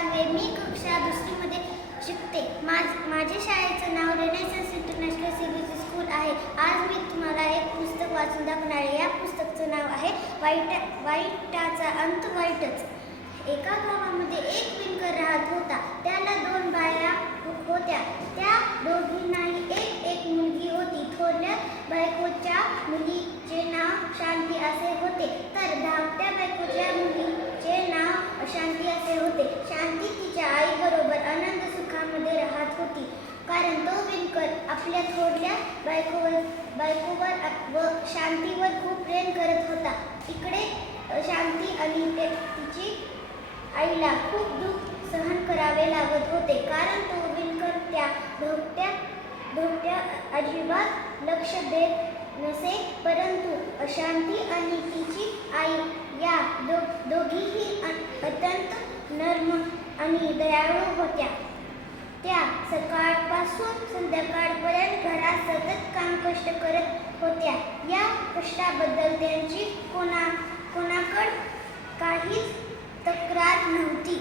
सांगे. मी कक्षा दुसरीमध्ये शिकते. माझ्या शाळेचं नाव रेनेसन्स इंटरनॅशनल सीबीएसई स्कूल आहे. आज मी तुम्हाला एक पुस्तक वाचून दाखवणार आहे. या पुस्तकाचं नाव आहे वाईटाचा अंत वाईटच. एका गावामध्ये एक विणकर राहत होता. त्याला 2 बाया होत्या. त्या दोघींनाही एक मुलगी होती. थोरल्या बायकोच्या मुलीचे नाव शांती असे होते, तर धाकट्या बायकोच्या मुलीचे नाव अशांती असे होते. शांती तिच्या आईबरोबर आनंद सुखामध्ये राहत होती, कारण तो विणकर आपल्या थोरल्या बायकोवर व शांतीवर खूप प्रेम करत होता. इकडे शांती आणि तिची आईला खूप दुःख सहन करावे लागत होते, कारण तो विणकर त्या धोक्या अजिबात लक्ष देत नसे. परंतु अशांती आणि तिची आई या दोघीही अत्यंत नर्म आणि दयाळू होत्या. त्या सकाळपासून संध्याकाळपर्यंत घरात सतत कष्ट करत होत्या. या कष्टाबद्दल त्यांची कोणाकडे काहीच तक्रार नव्हती.